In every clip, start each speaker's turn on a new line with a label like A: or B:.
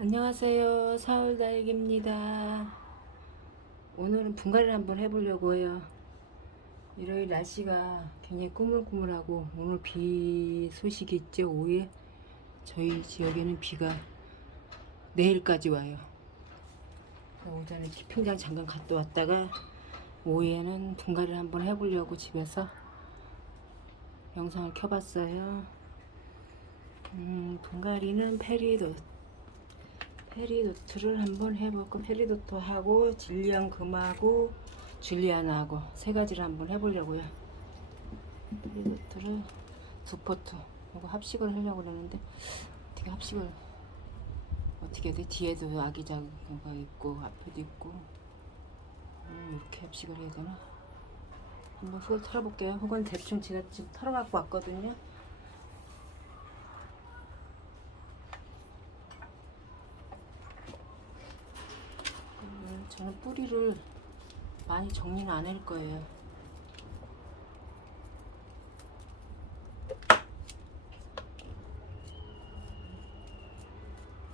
A: 안녕하세요. 서울다육입니다. 오늘은 분갈이를 한번 해보려고 해요. 일요일 날씨가 굉장히 꾸물꾸물하고 오늘 비 소식이 있죠. 오후에 저희 지역에는 비가 내일까지 와요. 오전에 키핑장 잠깐 갔다 왔다가 오후에는 분갈이를 한번 해보려고 집에서 영상을 켜봤어요. 음, 분갈이는 페리도 페리도트를 한번 해볼까? 페리도트하고 질리안 금하고 줄리아나하고 세 가지를 한번 해보려고요. 페리도트를 두 포트. 이거 합식을 하려고 그러는데 어떻게 합식을 어떻게 해야 돼? 뒤에도 아기자기가 있고 앞에도 있고. 음, 이렇게 합식을 해야 되나? 한번 흙을 털어볼게요. 흙은 대충 제가 지금 털어갖고 왔거든요 음, 저는 뿌리를 많이 정리는 안 할 거예요.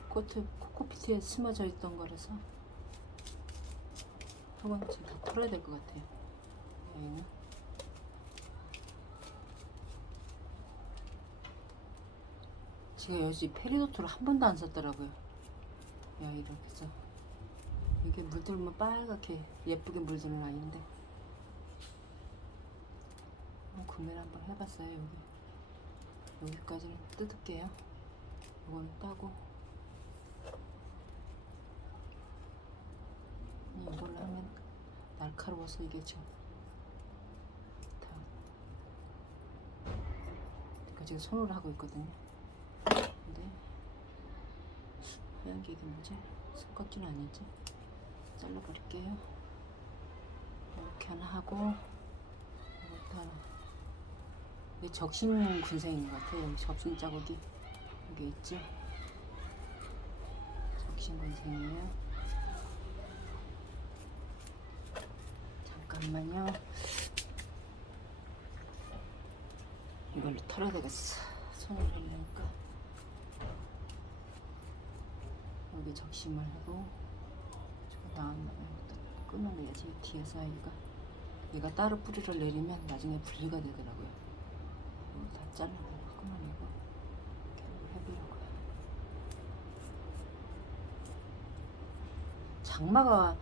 A: 코트 코코피트에 심어져 있던 거라서 한번 지금 다 털어야 될 것 같아요. 여기는 제가 여기 페리도트를 한 번도 안 썼더라고요. 야 이렇게 해서 이게 물들면 빨갛게 예쁘게 물드는 아닌데. 한번 구매를 한번 해봤어요 여기. 여기까지는 뜯을게요. 이거는 따고. 그냥 이걸로 하면 날카로워서 이게 지금 다. 그러니까 지금 손으로 하고 있거든요. 근데 하얀 게 이게 뭐지? 손깍지는 아니지? 잘라버릴게요. 이렇게 하나 하고 이것도 하나. 이게 적신 군생인 것 같아요. 여기 접신 자국이 여기 있죠. 적신 군생이에요. 잠깐만요. 이걸로 털어야 되겠어. 손으로 하려니까. 여기 적심을 하고 나왔나 끊어내야지. 아이가 얘가 따로 뿌리를 내리면 나중에 분리가 되더라고요. 이거 다 잘라내고 끊어내고 이렇게 해보려고요. 장마가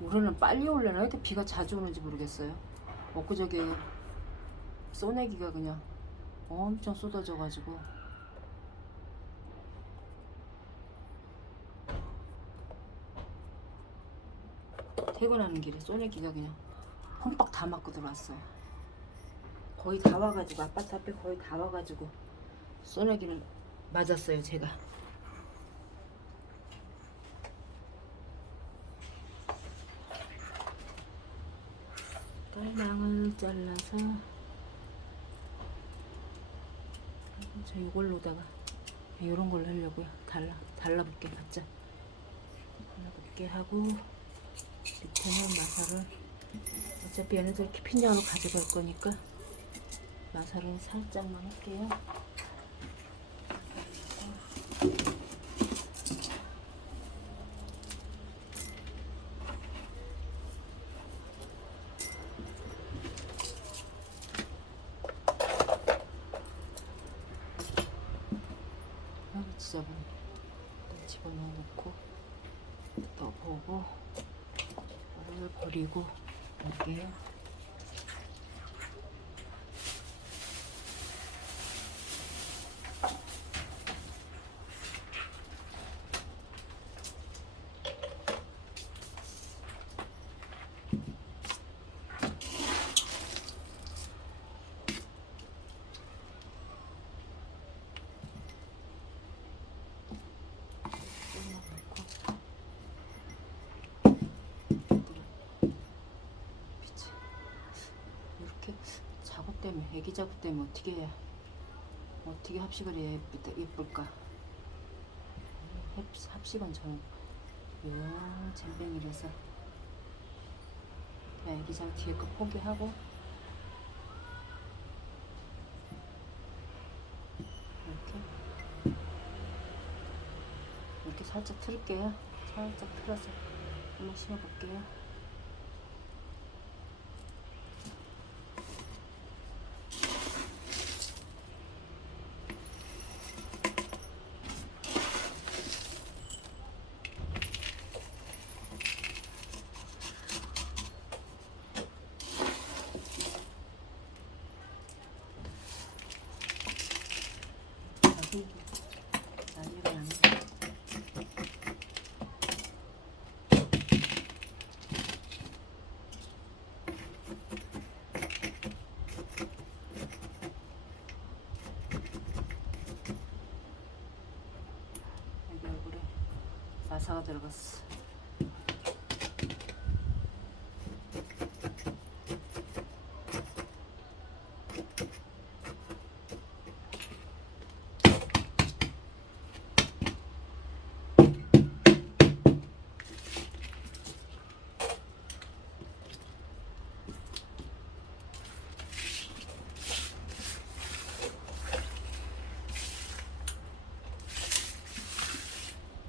A: 올해는 빨리 올래나? 왜 이렇게 비가 자주 오는지 모르겠어요. 엊그저께 쏘내기가 그냥 엄청 쏟아져가지고 퇴근하는 길에 쏘내기가 그냥 흠뻑 다 맞고 들어왔어요. 거의 다 와가지고 아파트 앞에 거의 다 와가지고 쏘내기를 맞았어요 제가. 딸망을 잘라서 저 이걸로다가 이런 걸로 하려고요. 달라 달라붙게 맞자. 달라붙게 하고 밑에는 마사를 어차피 얘네들 키핑장으로 가져갈 거니까 마사를 살짝만 할게요. 아, 지저분 집어넣어놓고 넣어보고 물을 버리고 올게요. 그치. 이렇게 작업 때문에 애기 작업 때문에 어떻게 해야 어떻게 합식을 해야 예쁠까? 합- 합식은 저는 영 잼뱅이라서. 그냥 애기 작 뒤에 거 포기하고. 이렇게. 이렇게 살짝 틀을게요. 살짝 틀어서 한번 심어볼게요. 여기 난리가 났네. 여기 얼굴에 마사가 들어갔어.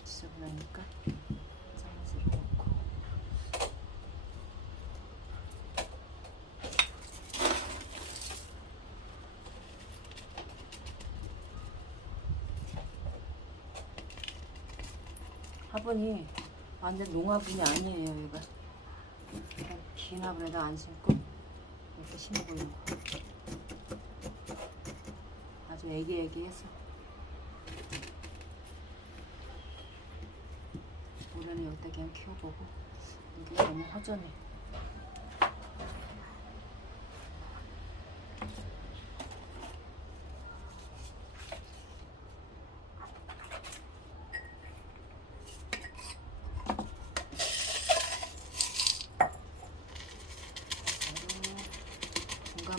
A: 지저분하니까 장아찌를 넣고 화분이 완전 농화분이 아니에요 그냥 긴 화분에다 안 심고 이렇게 심어보려고. 아주 애기애기해서. 올해는 여기다 그냥 키워보고 여기 너무 허전해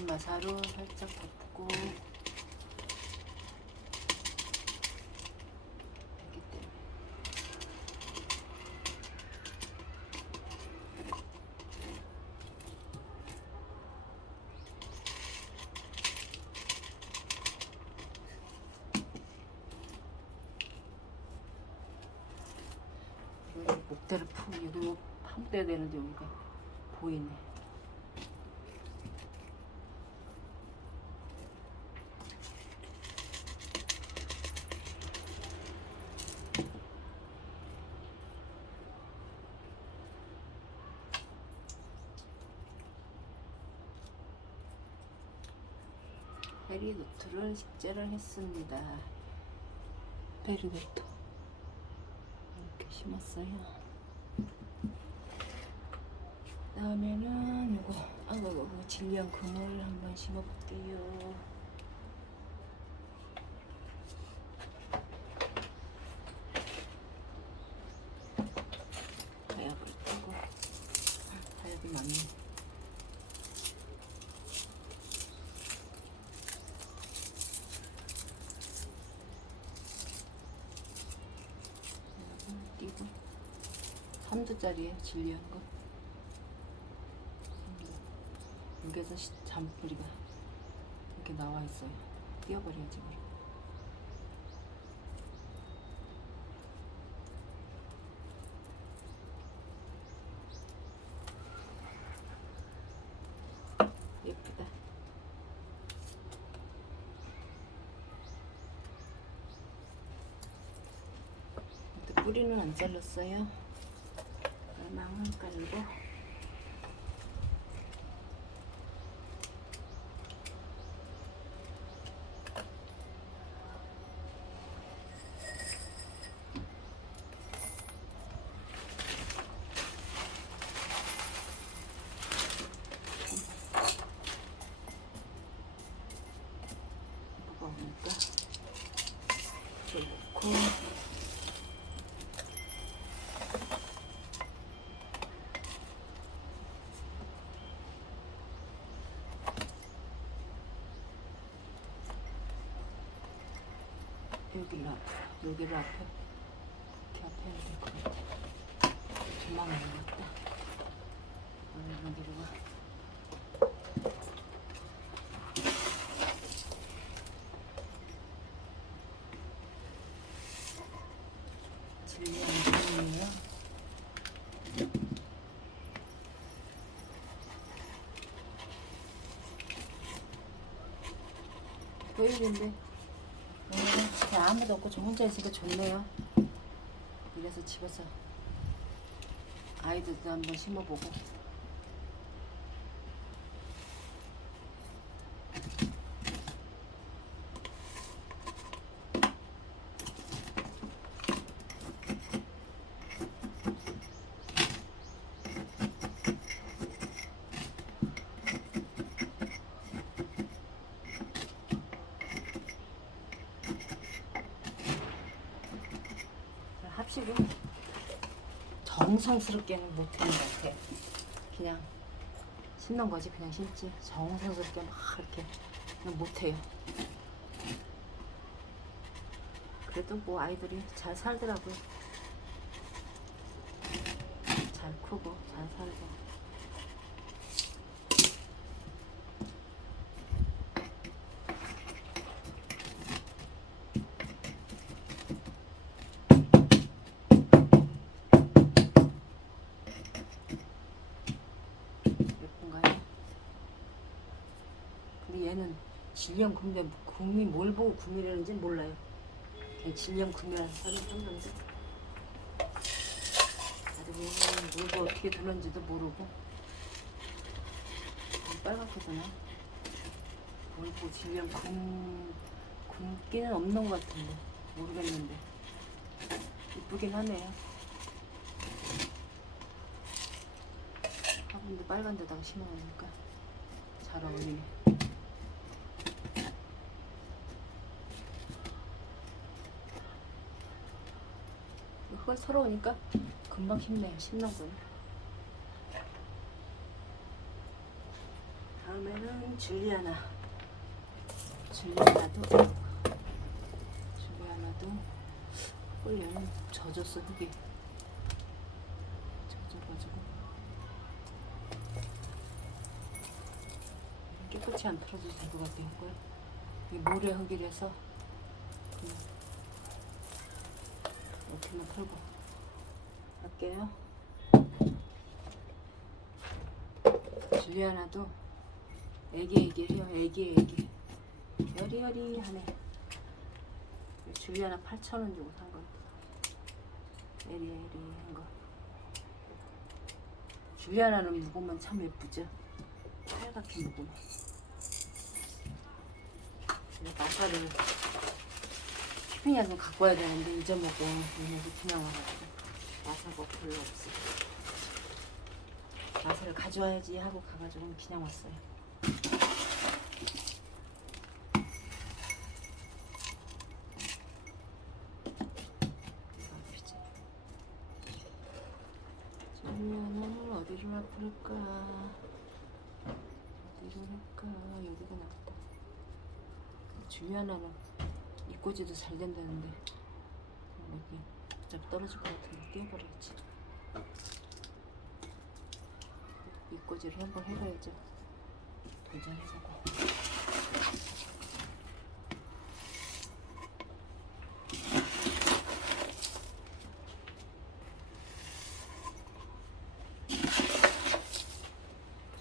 A: 마사로, 마사로 살짝 여기 목대를 푹 이거 함대야 되는데 여기가 보이네. 베리노트를 식재를 했습니다. 베리노트 이렇게 심었어요. 다음에는 아 이거 이거 진리한 그물 한번 심어볼게요. 가약을 뜨고 가약이 많네. 띄고 3두짜리에 진리한 거. 여기서 시- 잔뿌리가 이렇게 나와 있어요. 띄워버려야지 그럼. 예쁘다. 또 뿌리는 안 잘랐어요. 무거우니까 좀 넣고 여기를 앞에 여기를 앞에 이렇게 앞에 해야 될 것 같아. 도망가겠다. 오늘 여기로 가 질리안이에요. 토요일인데? 오늘은 집에 아무도 없고 저 혼자 있으니까 좋네요. 이래서 집에서 아이들도 한번 심어보고 합식은 정성스럽게는 못하는 것 같아. 그냥 심는 거지 그냥 심지 정성스럽게 막 이렇게 못해요. 그래도 뭐 아이들이 잘 살더라고요. 잘 크고 잘 살고. 질량 금면 금이 뭘 보고 금이라는지 몰라요. 그냥 질량 금이라는 소리 했는데 나도 뭘 어떻게 두는지도 모르고 두나? 뭘 보고 질량 금 굶기는 없는 것 같은데 모르겠는데 이쁘긴 하네요. 화분도 빨간 데다가 심어놓으니까 잘 어울리네. 흙을 서러우니까 금방 심네요. 심는 건. 다음에는 줄리아나. 줄리아나도 줄리아나도 홀 얘는 젖었어 흙이. 젖어가지고. 깨끗이 안 털어도 될 것 같아요. 이걸. 이 모래 흙이라서 그냥 이렇게만 털고 할게요. 줄리아나도 애기 애기해요. 애기 애기. 여리여리하네. 줄리아나 8,000원 주고 산 거. 에리에리한 거. 줄리아나는 묵으면 참 예쁘죠? 빨갛게 묵으면. 마사를 티핑이라도 갖고 와야 되는데 잊어먹고 오늘도 그냥 와가지고 마사가 별로 없어. 마사를 가져와야지 하고 가가지고 그냥 왔어요. 정면은 어디로 놔둘까? 어디로 할까? 여기가 낫다. 중요한 하나 는 이꼬지도 잘 된다는데 여기 어차피 떨어질 것 같은데 띄워버려야지. 이꼬지를 한번 해봐야죠. 도전해보고.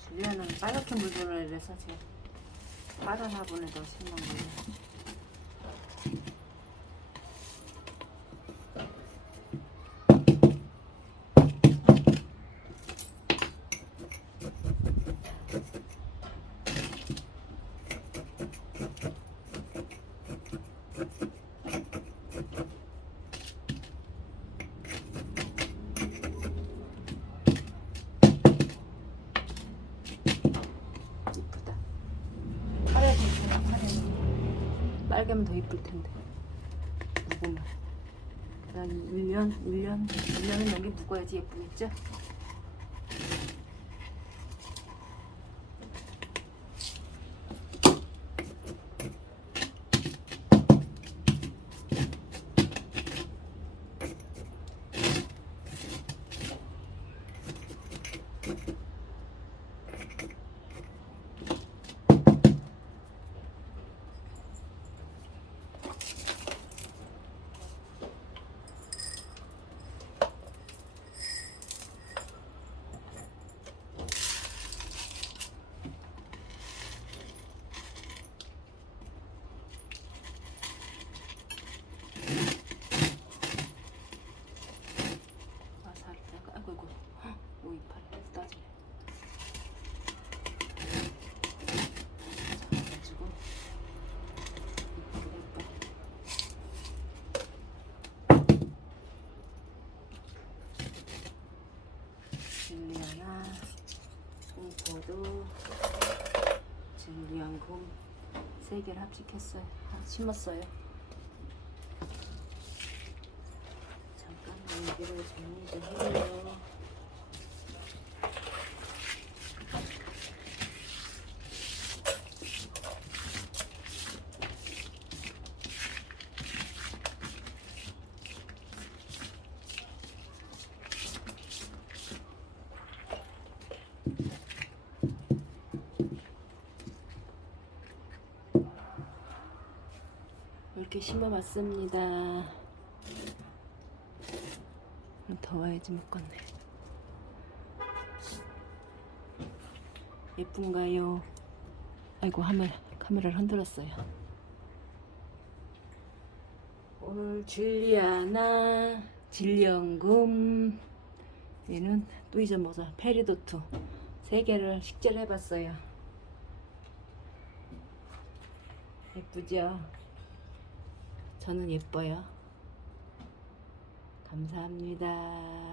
A: 줄리아는 빨갛게 물들어야 돼서 제가 파란 화분에다 심는 거예요. 이쁘다. 파래도 있구나, 파래. 빨개면 더 이쁠 텐데. 묵으면. 그냥 1년, 1년, 1년은 여기 묵어야지 예쁘겠죠? 개를 합식했어요. 아, 심었어요. 잠깐 여기를 정리 좀 해요. 이렇게 심어봤습니다. 더워야지 먹겠네. 예쁜가요? 아이고 하mer, 카메라를 흔들었어요. 오늘 줄리아나, 질리언금, 얘는 또 잊어먹어서 페리도트 세 개를 식재를 해봤어요. 예쁘죠? 저는 예뻐요. 감사합니다.